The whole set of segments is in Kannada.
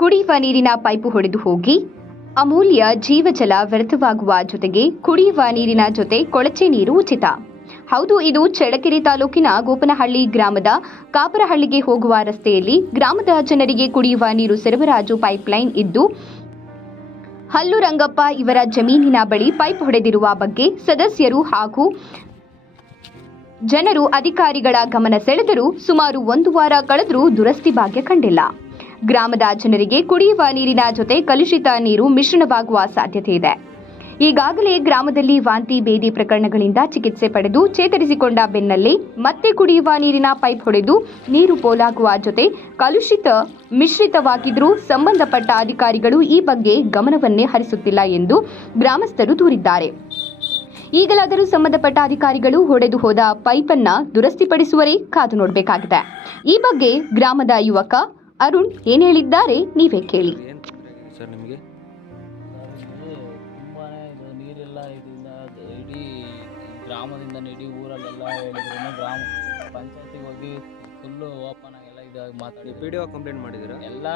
ಕುಡಿಯುವ ನೀರಿನ ಪೈಪು ಹೊಡೆದು ಹೋಗಿ, ಅಮೂಲ್ಯ ಜೀವಜಲ ವ್ಯರ್ಥವಾಗುವ ಜೊತೆಗೆ ಕುಡಿಯುವ ನೀರಿನ ಜೊತೆ ಕೊಳಚೆ ನೀರು ಉಚಿತ. ಹೌದು, ಇದು ಚಳ್ಳಕೆರೆ ತಾಲೂಕಿನ ಗೋಪನಹಳ್ಳಿ ಗ್ರಾಮದ ಕಾಪರಹಳ್ಳಿಗೆ ಹೋಗುವ ರಸ್ತೆಯಲ್ಲಿ ಗ್ರಾಮದ ಜನರಿಗೆ ಕುಡಿಯುವ ನೀರು ಸರಬರಾಜು ಪೈಪ್ಲೈನ್ ಇದ್ದು, ಹಲ್ಲು ರಂಗಪ್ಪ ಇವರ ಜಮೀನಿನ ಬಳಿ ಪೈಪ್ ಹೊಡೆದಿರುವ ಬಗ್ಗೆ ಸದಸ್ಯರು ಹಾಗೂ ಜನರು ಅಧಿಕಾರಿಗಳ ಗಮನ ಸೆಳೆದರೂ ಸುಮಾರು ಒಂದು ವಾರ ಕಳೆದರೂ ದುರಸ್ತಿ ಭಾಗ್ಯ ಕಂಡಿಲ್ಲ. ಗ್ರಾಮದ ಜನರಿಗೆ ಕುಡಿಯುವ ನೀರಿನ ಜೊತೆ ಕಲುಷಿತ ನೀರು ಮಿಶ್ರಣವಾಗುವ ಸಾಧ್ಯತೆ ಇದೆ. ಈಗಾಗಲೇ ಗ್ರಾಮದಲ್ಲಿ ವಾಂತಿ ಬೇದಿ ಪ್ರಕರಣಗಳಿಂದ ಚಿಕಿತ್ಸೆ ಪಡೆದು ಚೇತರಿಸಿಕೊಂಡ ಬೆನ್ನಲ್ಲೇ ಮತ್ತೆ ಕುಡಿಯುವ ನೀರಿನ ಪೈಪ್ ಹೊಡೆದು ನೀರು ಪೋಲಾಗುವ ಜೊತೆ ಕಲುಷಿತ ಮಿಶ್ರಿತವಾಗಿದ್ದರೂ ಸಂಬಂಧಪಟ್ಟ ಅಧಿಕಾರಿಗಳು ಈ ಬಗ್ಗೆ ಗಮನವನ್ನೇ ಹರಿಸುತ್ತಿಲ್ಲ ಎಂದು ಗ್ರಾಮಸ್ಥರು ದೂರಿದ್ದಾರೆ. ಈಗಲಾದರೂ ಸಂಬಂಧಪಟ್ಟ ಅಧಿಕಾರಿಗಳು ಹೊಡೆದು ಹೋದ ಪೈಪನ್ನ ದುರಸ್ತಿಪಡಿಸುವರೇ ಕಾದು ನೋಡಬೇಕಾಗಿದೆ. ಈ ಬಗ್ಗೆ ಗ್ರಾಮದ ಯುವಕ ಅರುಣ್ ಏನ್ ಹೇಳಿದ್ದಾರೆ ನೀವೇ ಕೇಳಿ. ಏನು ಸರ್ ನಿಮಗೆ? ತುಂಬಾ ಇದು ನೀರಿಲ್ಲ ಇದರಿಂದ ಅದು ಇಡೀ ಗ್ರಾಮದಿಂದ ಇಡೀ ಊರಲ್ಲೆಲ್ಲ ಹೇಳಿದ್ರು ಗ್ರಾಮ ಪಂಚಾಯತಿಗೆ ಹೋಗಿ ಫುಲ್ಲು ಓಪನ್ ಆಗೆಲ್ಲ ಇದಾಗಿ ಮಾತಾಡಿ ಪಿ ಡಿ ಒ ಕಂಪ್ಲೇಂಟ್ ಮಾಡಿದ್ದೀರಾ? ಎಲ್ಲ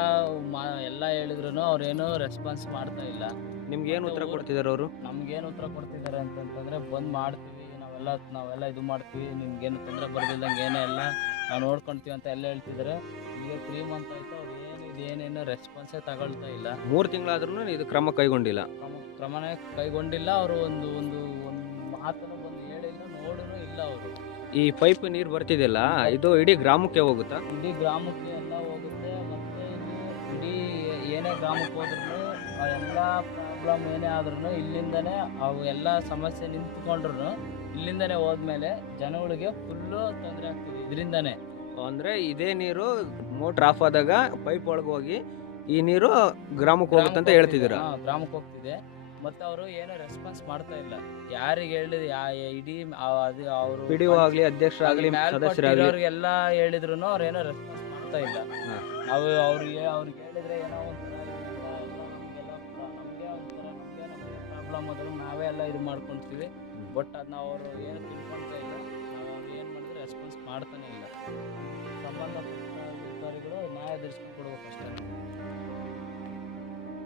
ಮಾ ಎಲ್ಲ ಹೇಳಿದ್ರು ಅವ್ರೇನು ರೆಸ್ಪಾನ್ಸ್ ಮಾಡ್ತಾ ಇಲ್ಲ. ನಿಮ್ಗೆ ಏನು ಉತ್ತರ ಕೊಡ್ತಿದ್ದಾರೆ ಅವರು? ನಮ್ಗೇನು ಉತ್ತರ ಕೊಡ್ತಿದ್ದಾರೆ ಅಂತಂತಂದರೆ ಬಂದ್ ಮಾಡ್ತೀವಿ ನಾವೆಲ್ಲ ನಾವೆಲ್ಲ ಇದು ಮಾಡ್ತೀವಿ ನಿಮ್ಗೇನು ತೊಂದರೆ ಬರೋದಿಲ್ದಂಗೆ ಏನೇ ಇಲ್ಲ ನಾವು ನೋಡ್ಕೊಂತೀವಿ ಅಂತ ಎಲ್ಲ ಹೇಳ್ತಿದ್ದಾರೆ. ಈಗ ತ್ರೀ ಮಂತ್ ಆಯ್ತು ಅವ್ರು ಏನು ಇದೇನೇನು ರೆಸ್ಪಾನ್ಸೇ ತಗೊಳ್ತಾ ಇಲ್ಲ. ಮೂರು ತಿಂಗಳಾದ್ರೂ ಇದು ಕ್ರಮ ಕೈಗೊಂಡಿಲ್ಲ. ಕ್ರಮ ಕ್ರಮನೇ ಕೈಗೊಂಡಿಲ್ಲ ಅವರು ಒಂದು ಒಂದು ಒಂದು ಮಾತನ್ನು ಬಂದು ಹೇಳಿಲ್ಲ ನೋಡೂ ಇಲ್ಲ ಅವರು. ಈ ಪೈಪ್ ನೀರು ಬರ್ತಿದೆಯಲ್ಲ ಇದು ಇಡೀ ಗ್ರಾಮಕ್ಕೆ ಹೋಗುತ್ತಾ? ಇಡೀ ಗ್ರಾಮಕ್ಕೆ ಎಲ್ಲ ಹೋಗುತ್ತೆ ಮತ್ತೆ ಇಡೀ ಏನೇ ಗ್ರಾಮಕ್ಕೆ ಹೋದ್ರೂ ಎಲ್ಲ ಪ್ರಾಬ್ಲಮ್ ಏನೇ ಆದ್ರೂ ಇಲ್ಲಿಂದನೇ ಅವು ಎಲ್ಲ ಸಮಸ್ಯೆ ನಿಂತ್ಕೊಂಡ್ರು ಇಲ್ಲಿಂದನೇ ಹೋದ್ಮೇಲೆ ಜನಗಳಿಗೆ ಫುಲ್ಲು ತೊಂದರೆ ಆಗ್ತಿದೆ ಇದರಿಂದನೇ. ಅಂದ್ರೆ ಇದೇ ನೀರು ಮೋಟ್ರ್ ಆಫ್ ಆದಾಗ ಪೈಪ್ ಒಳಗೆ ಹೋಗಿ ಈ ನೀರು ಗ್ರಾಮಕ್ಕೆ ಹೋಗುತ್ತೆ ಅಂತ ಹೇಳ್ತಿದ್ದೀರಾ? ಹಾ, ಗ್ರಾಮಕ್ಕೆ ಹೋಗ್ತಿದೆ. ಮತ್ತೆ ಅವರು ಏನೋ ರೆಸ್ಪಾನ್ಸ್ ಮಾಡ್ತಾ ಇಲ್ಲ. ಯಾರಿಗೆ ಹೇಳಿದ ಇಡೀ ಅವರು ಪಿ ಡಿ ಆಗಲಿ ಅಧ್ಯಕ್ಷರಾಗಲಿ ಸದಸ್ಯರಾಗಲಿ. ಎಲ್ಲ ಹೇಳಿದ್ರು ಅವ್ರು ಏನೋ ರೆಸ್ಪಾನ್ಸ್ ಮಾಡ್ತಾ ಇಲ್ಲ. ಹಾ. ನಾವು ಅವ್ರಿಗೆ ಅವ್ರಿಗೆ ಹೇಳಿದ್ರೆ ಏನೋ ಒಂಥರ ಇಲ್ಲ, ಎಲ್ಲ ನಮ್ಗೆಲ್ಲ ಪ್ರ- ನಮ್ಗೆ ಒಂಥರ ನಮ್ಗೆ ನಮ್ಗೆ ಪ್ರಾಬ್ಲಮ್ ಆದರೂ ನಾವೇ ಎಲ್ಲ ಇದು ಮಾಡ್ಕೊಂತೀವಿ. ಬಟ್ ಅದನ್ನ ಅವರು ಏನು ತಿಳ್ಕೊಳ್ತಾ ಇಲ್ಲ. ರೆಸ್ಪಾನ್ಸ್ ಮಾಡ್ತಾನೆ ಇಲ್ಲ.